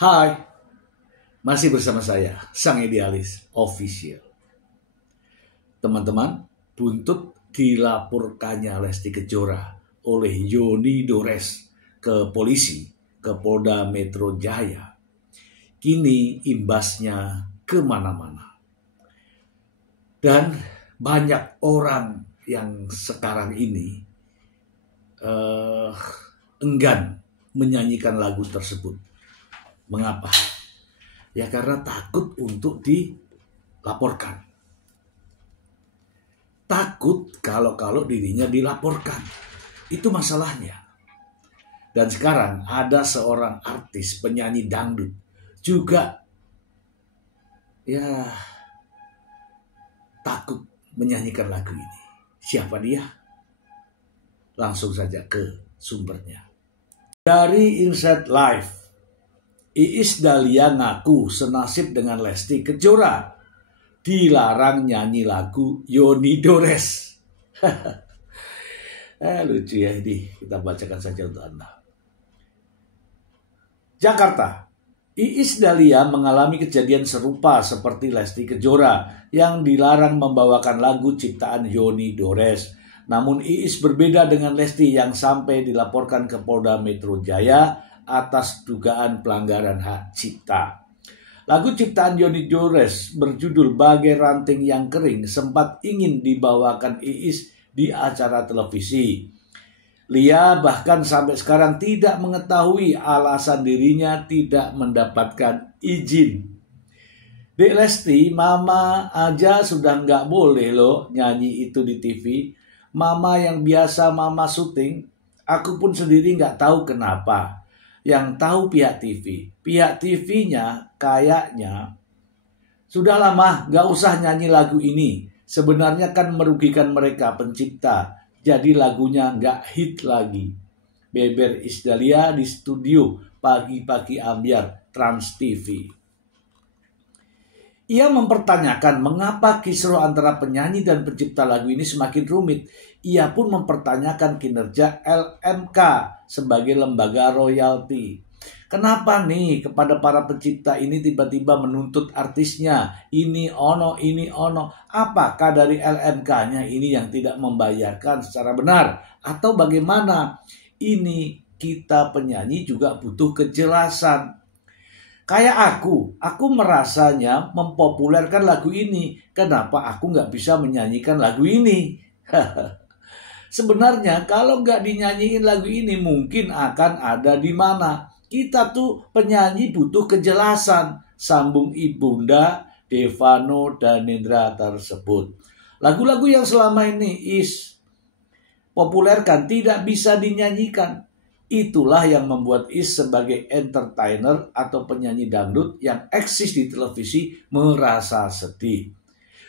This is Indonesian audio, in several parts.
Hai, masih bersama saya, Sang Idealis Official. Teman-teman, buntut dilaporkannya Lesti Kejora oleh Yoni Dores ke polisi, ke Polda Metro Jaya. Kini imbasnya kemana-mana. Dan banyak orang yang sekarang ini enggan menyanyikan lagu tersebut. Mengapa? Ya karena takut untuk dilaporkan. Takut kalau dirinya dilaporkan. Itu masalahnya. Dan sekarang ada seorang artis penyanyi dangdut juga takut menyanyikan lagu ini. Siapa dia? Langsung saja ke sumbernya. Dari Inside Live, Iis Dahlia ngaku senasib dengan Lesti Kejora, dilarang nyanyi lagu Yoni Dores. Lucu ya ini, kita bacakan saja untuk Anda. Jakarta, Iis Dahlia mengalami kejadian serupa seperti Lesti Kejora yang dilarang membawakan lagu ciptaan Yoni Dores. Namun Iis berbeda dengan Lesti yang sampai dilaporkan ke Polda Metro Jaya atas dugaan pelanggaran hak cipta. Lagu ciptaan Yoni Dores berjudul Bagai Ranting Yang Kering sempat ingin dibawakan Iis di acara televisi. Lia bahkan sampai sekarang tidak mengetahui alasan dirinya tidak mendapatkan izin. Dek Lesti, mama aja sudah nggak boleh loh nyanyi itu di TV. Mama yang biasa mama syuting, aku pun sendiri nggak tahu kenapa. Yang tahu pihak TV. Pihak TV-nya kayaknya sudah lama gak usah nyanyi lagu ini. Sebenarnya kan merugikan mereka pencipta. Jadi lagunya gak hit lagi. Beber Iis Dahlia di studio Pagi-Pagi Ambyar Trans TV. Ia mempertanyakan mengapa kisruh antara penyanyi dan pencipta lagu ini semakin rumit. Ia pun mempertanyakan kinerja LMK sebagai lembaga royalti. Kenapa nih kepada para pencipta ini tiba-tiba menuntut artisnya ini ono. Apakah dari LMK-nya ini yang tidak membayarkan secara benar? Atau bagaimana? Ini kita penyanyi juga butuh kejelasan. Kayak aku merasanya mempopulerkan lagu ini. Kenapa aku nggak bisa menyanyikan lagu ini? Sebenarnya kalau nggak dinyanyiin lagu ini mungkin akan ada di mana. Kita tuh penyanyi butuh kejelasan. Sambung Ibunda Devano Danendra tersebut. Lagu-lagu yang selama ini Iis populerkan tidak bisa dinyanyikan. Itulah yang membuat Iis sebagai entertainer atau penyanyi dangdut yang eksis di televisi merasa sedih.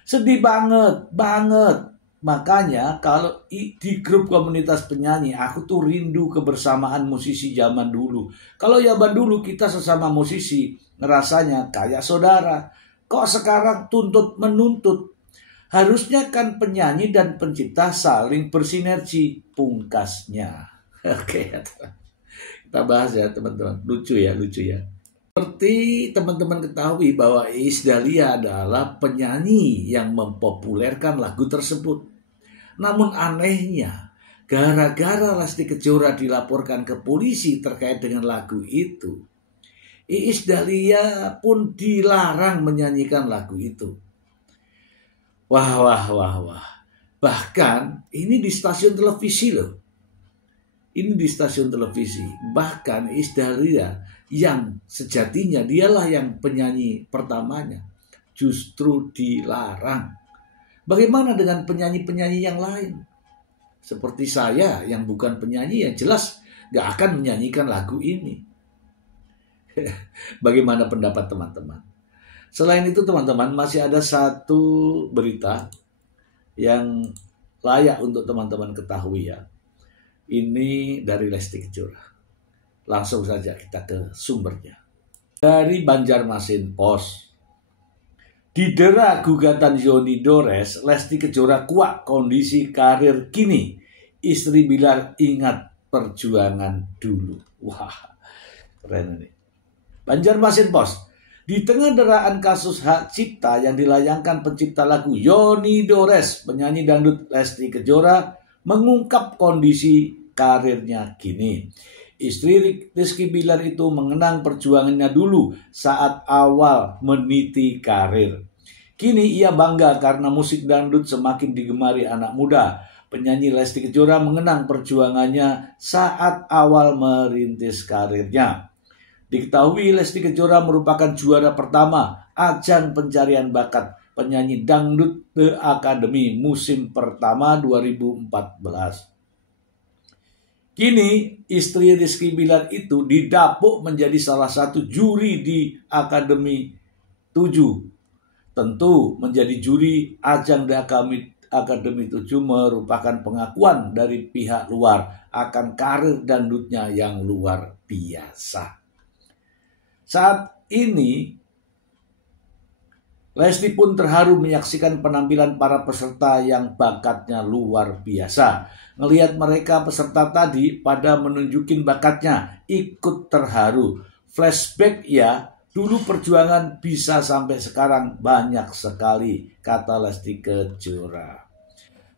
Sedih banget. Makanya kalau di grup komunitas penyanyi, aku tuh rindu kebersamaan musisi zaman dulu. Kalau zaman dulu kita sesama musisi ngerasanya kayak saudara. Kok sekarang tuntut menuntut? Harusnya kan penyanyi dan pencipta saling bersinergi pungkasnya. Oke, kita bahas ya teman-teman. Lucu ya. Seperti teman-teman ketahui bahwa Iis Dahlia adalah penyanyi yang mempopulerkan lagu tersebut. Namun anehnya, gara-gara Lesti Kejora dilaporkan ke polisi terkait dengan lagu itu, Iis Dahlia pun dilarang menyanyikan lagu itu. Wah. Bahkan ini di stasiun televisi loh. Ini di stasiun televisi. Bahkan Iis Dahlia yang sejatinya dialah yang penyanyi pertamanya justru dilarang. Bagaimana dengan penyanyi-penyanyi yang lain? Seperti saya yang bukan penyanyi yang jelas gak akan menyanyikan lagu ini. Bagaimana pendapat teman-teman? Selain itu teman-teman masih ada satu berita yang layak untuk teman-teman ketahui ya. Ini dari Lesti Kejora. Langsung saja kita ke sumbernya. Dari Banjarmasin Post. Didera gugatan Yoni Dores, Lesti Kejora kuat kondisi karir kini. Istri Bilar ingat perjuangan dulu. Wah, keren ini. Banjarmasin Post. Di tengah deraan kasus hak cipta yang dilayangkan pencipta lagu Yoni Dores, penyanyi dangdut Lesti Kejora mengungkap kondisi karirnya kini. Istri Rizky Bilar itu mengenang perjuangannya dulu saat awal meniti karir. Kini ia bangga karena musik dangdut semakin digemari anak muda. Penyanyi Lesti Kejora mengenang perjuangannya saat awal merintis karirnya. Diketahui Lesti Kejora merupakan juara pertama ajang pencarian bakat penyanyi dangdut The Academy musim pertama 2014. Kini istri Rizky Bilar itu didapuk menjadi salah satu juri di Academy 7. Tentu menjadi juri ajang The Academy 7 merupakan pengakuan dari pihak luar akan karir dangdutnya yang luar biasa. Saat ini, Lesti pun terharu menyaksikan penampilan para peserta yang bakatnya luar biasa. Ngelihat mereka peserta tadi pada menunjukin bakatnya, ikut terharu. Flashback ya, dulu perjuangan bisa sampai sekarang banyak sekali, kata Lesti Kejora.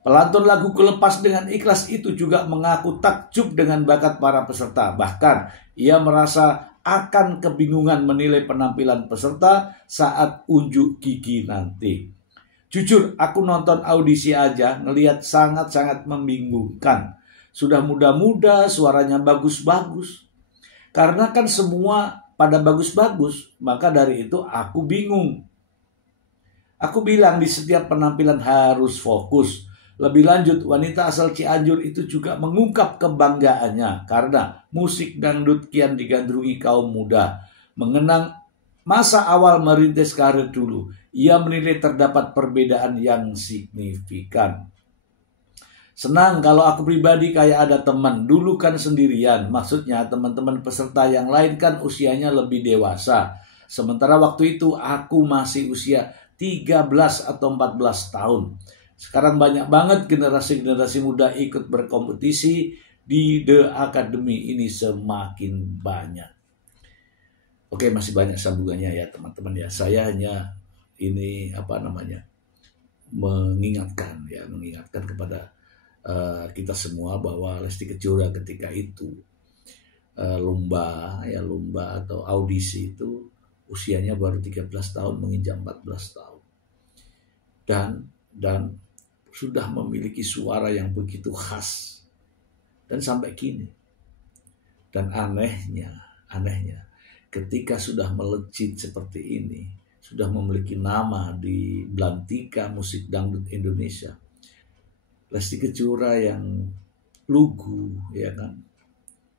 Pelantun lagu Kelepas dengan Ikhlas itu juga mengaku takjub dengan bakat para peserta. Bahkan ia merasa akan kebingungan menilai penampilan peserta saat unjuk gigi nanti. Jujur, aku nonton audisi aja ngelihat sangat-sangat membingungkan. Sudah muda-muda, suaranya bagus-bagus. Karena kan semua pada bagus-bagus, maka dari itu aku bingung. Aku bilang di setiap penampilan harus fokus. Lebih lanjut, wanita asal Cianjur itu juga mengungkap kebanggaannya karena musik dangdut kian digandrungi kaum muda. Mengenang masa awal merintis karir dulu, ia menilai terdapat perbedaan yang signifikan. Senang kalau aku pribadi kayak ada teman, dulu kan sendirian, maksudnya teman-teman peserta yang lain kan usianya lebih dewasa. Sementara waktu itu aku masih usia 13 atau 14 tahun. Sekarang banyak banget generasi-generasi muda ikut berkompetisi di The Academy ini semakin banyak. Oke, masih banyak sambungannya ya teman-teman ya. Saya hanya ini mengingatkan kepada kita semua bahwa Lesti Kejora ketika itu lomba atau audisi itu usianya baru 13 tahun menginjak 14 tahun. Dan sudah memiliki suara yang begitu khas dan sampai kini. Dan anehnya ketika sudah melejit seperti ini, sudah memiliki nama di belantika musik dangdut Indonesia, Lesti Kejora yang lugu ya kan,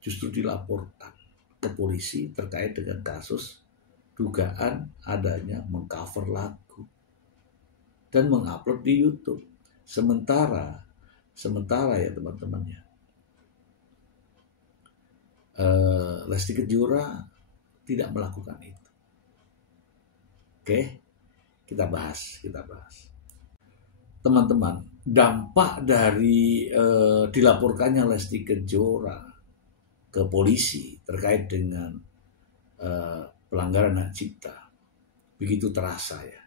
justru dilaporkan ke polisi terkait dengan kasus dugaan adanya mengcover lagu dan mengupload di YouTube. Sementara ya teman-teman ya, Lesti Kejora tidak melakukan itu. Oke, kita bahas. Teman-teman, dampak dari dilaporkannya Lesti Kejora ke polisi terkait dengan pelanggaran hak cipta begitu terasa ya.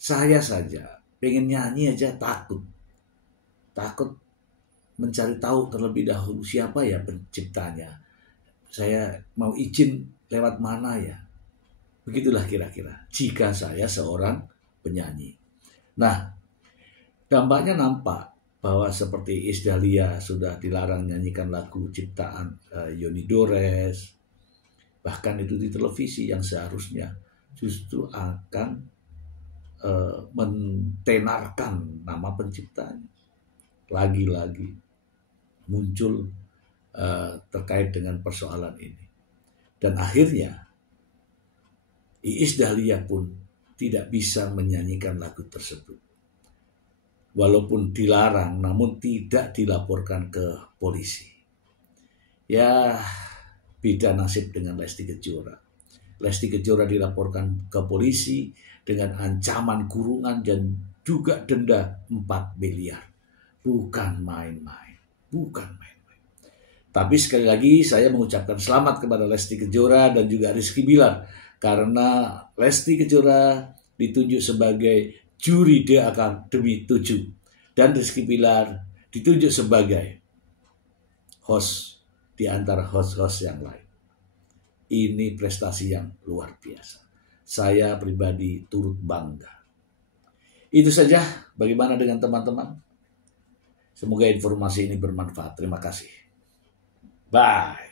Saya saja pengen nyanyi aja takut mencari tahu terlebih dahulu siapa ya penciptanya. Saya mau izin lewat mana ya. Begitulah kira-kira jika saya seorang penyanyi. Nah, dampaknya nampak bahwa seperti Iis Dahlia sudah dilarang nyanyikan lagu ciptaan Yoni Dores. Bahkan itu di televisi yang seharusnya justru akan mentenarkan nama penciptanya. Lagi-lagi muncul terkait dengan persoalan ini. Dan akhirnya Iis Dahlia pun tidak bisa menyanyikan lagu tersebut. Walaupun dilarang, namun tidak dilaporkan ke polisi. Ya, beda nasib dengan Lesti Kejora. Lesti Kejora dilaporkan ke polisi dengan ancaman kurungan dan juga denda 4 miliar. Bukan main-main. Tapi sekali lagi saya mengucapkan selamat kepada Lesti Kejora dan juga Rizky Bilar, karena Lesti Kejora ditunjuk sebagai juri The Academy 7 dan Rizky Bilar ditunjuk sebagai host di antara host-host yang lain. Ini prestasi yang luar biasa. Saya pribadi turut bangga. Itu saja. Bagaimana dengan teman-teman? Semoga informasi ini bermanfaat. Terima kasih. Bye.